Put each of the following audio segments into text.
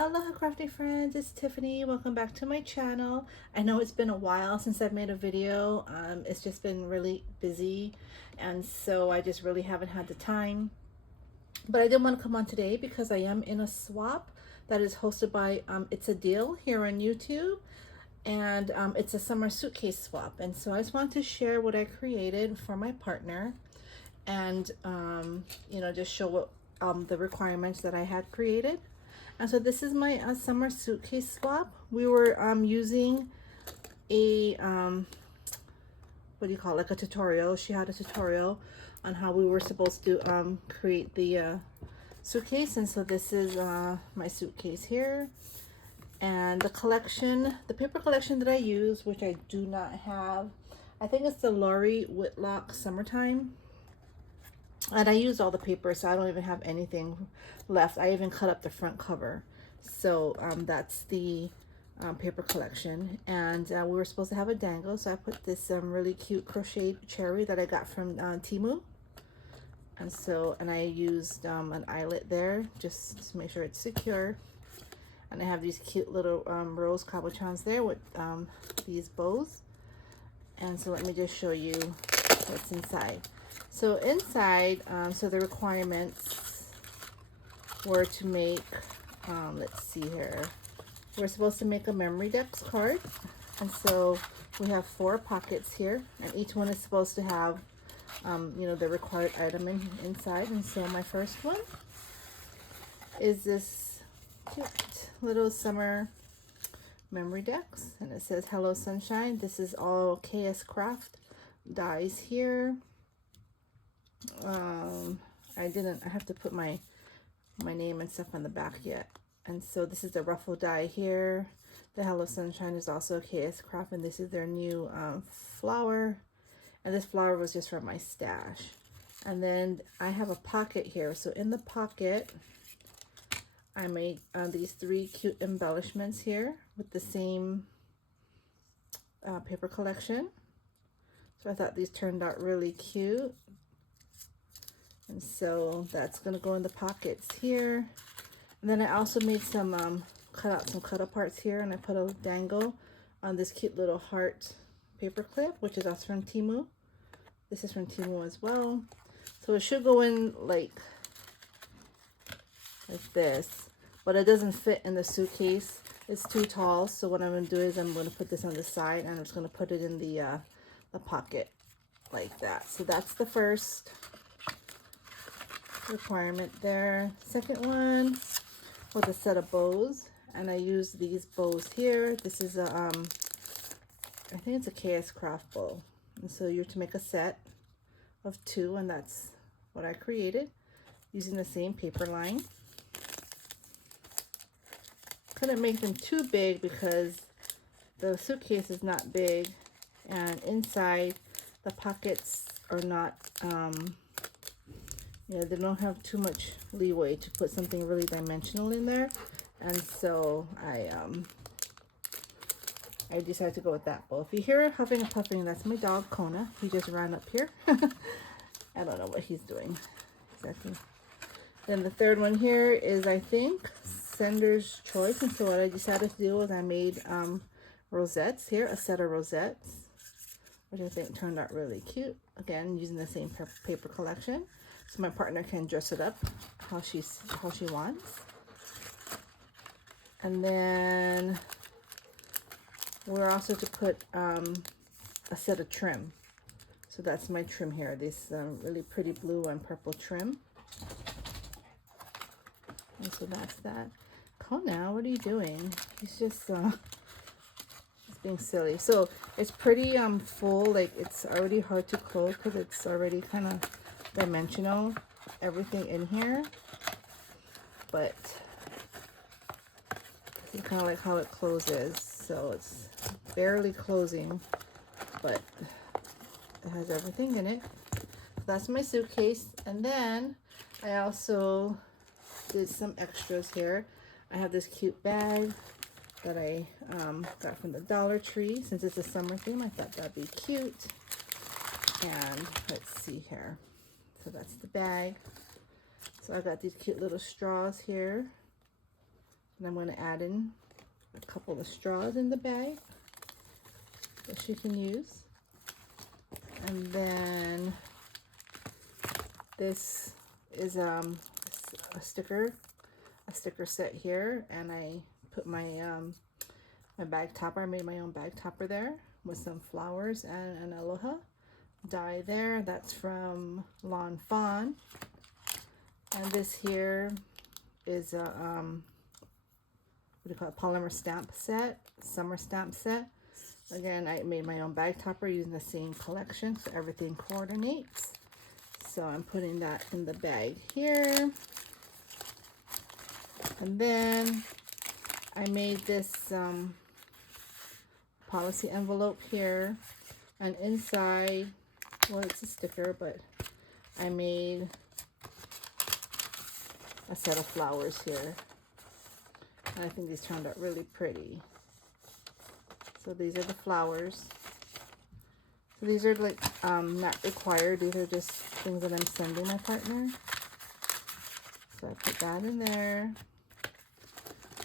Aloha crafty friends, it's Tiffany. Welcome back to my channel. I know it's been a while since I've made a video. It's just been really busy, and so I just really haven't had the time. But I did want to come on today because I am in a swap that is hosted by It's a Deal here on YouTube, and it's a summer suitcase swap. And so I just wanted to share what I created for my partner, and just show what the requirements that I had created. And so this is my summer suitcase swap. We were using a what do you call it, like a tutorial. She had a tutorial on how we were supposed to create the suitcase. And so this is my suitcase here, and the collection, the paper collection that I use, which I do not have, I think it's the Lori Whitlock Summertime. And I used all the paper, so I don't even have anything left. I even cut up the front cover. So that's the paper collection. And we were supposed to have a dangle, so I put this really cute crocheted cherry that I got from Temu. And so, and I used an eyelet there just to make sure it's secure. And I have these cute little rose cabochons there with these bows. And so let me just show you what's inside. So inside, so the requirements were to make, let's see here, we're supposed to make a memory decks card. And so we have 4 pockets here, and each one is supposed to have, the required item inside. And so my first one is this cute little summer memory decks, and it says Hello Sunshine. This is all KS Craft dies here. I have to put my name and stuff on the back yet. And so this is the ruffle die here. The Hello Sunshine is also KS Craft, and this is their new flower. And this flower was just from my stash. And then I have a pocket here. So in the pocket, I made these 3 cute embellishments here with the same paper collection. So I thought these turned out really cute. And so that's gonna go in the pockets here. And then I also made some cut out some cut aparts here, and I put a dangle on this cute little heart paper clip, which is also from Temu. This is from Temu as well. So it should go in like this, but it doesn't fit in the suitcase. It's too tall. So what I'm gonna do is I'm gonna put this on the side, and I'm just gonna put it in the pocket like that. So that's the first requirement there. Second one was a set of bows, and I used these bows here. This is a I think it's a KS Craft bow, and so you're to make a set of 2, and that's what I created using the same paper line. Couldn't make them too big because the suitcase is not big, and inside the pockets are not they don't have too much leeway to put something really dimensional in there. And so I decided to go with that bow. If you hear huffing and puffing, that's my dog Kona. He just ran up here. I don't know what he's doing exactly. Then the third one here is, I think, Sender's Choice. And so what I decided to do was I made rosettes here, a set of rosettes, which I think turned out really cute. Again, using the same paper collection, so my partner can dress it up how she wants. And then we're also to put a set of trim. So that's my trim here. This really pretty blue and purple trim. And so that's that. Kona, what are you doing? He's just being silly. So it's pretty full, like it's already hard to close because it's already kind of dimensional, everything in here. But it's kind of like how it closes. So it's barely closing, but it has everything in it. So that's my suitcase. And then I also did some extras here. I have this cute bag that I got from the Dollar Tree. Since it's a summer theme, I thought that'd be cute. And let's see here. So that's the bag. So I got these cute little straws here And I'm going to add in a couple of straws in the bag that she can use. And then this is a sticker set here, and I put my my bag topper. I made my own bag topper there with some flowers and an Aloha die there. That's from Lawn Fawn. And this here is a what do you call it, polymer stamp set, summer stamp set. Again, I made my own bag topper using the same collection, so everything coordinates. So I'm putting that in the bag here. And then I made this policy envelope here, and inside, well, it's a sticker, but I made a set of flowers here. And I think these turned out really pretty. So these are the flowers. So these are like not required. These are just things that I'm sending my partner. So I put that in there.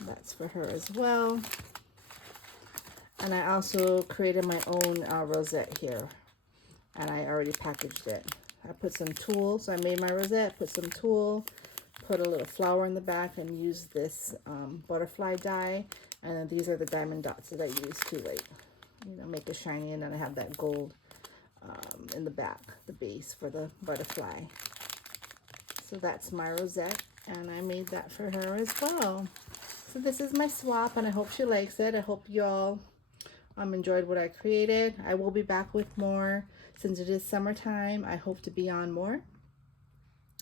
That's for her as well. And I also created my own rosette here. And I already packaged it. I put some tulle. So I made my rosette, put some tulle, put a little flower in the back, and used this butterfly die. And then these are the diamond dots that I use to, like, you know, make it shiny. And then I have that gold in the back, the base for the butterfly. So that's my rosette, and I made that for her as well. So this is my swap, and I hope she likes it. I hope y'all enjoyed what I created. I will be back with more since it is summertime. I hope to be on more.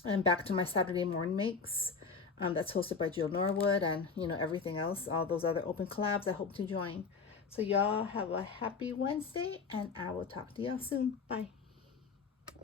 And back to my Saturday morning makes. That's hosted by Jill Norwood, and you know, everything else, all those other open collabs I hope to join. So y'all have a happy Wednesday, and I will talk to y'all soon. Bye.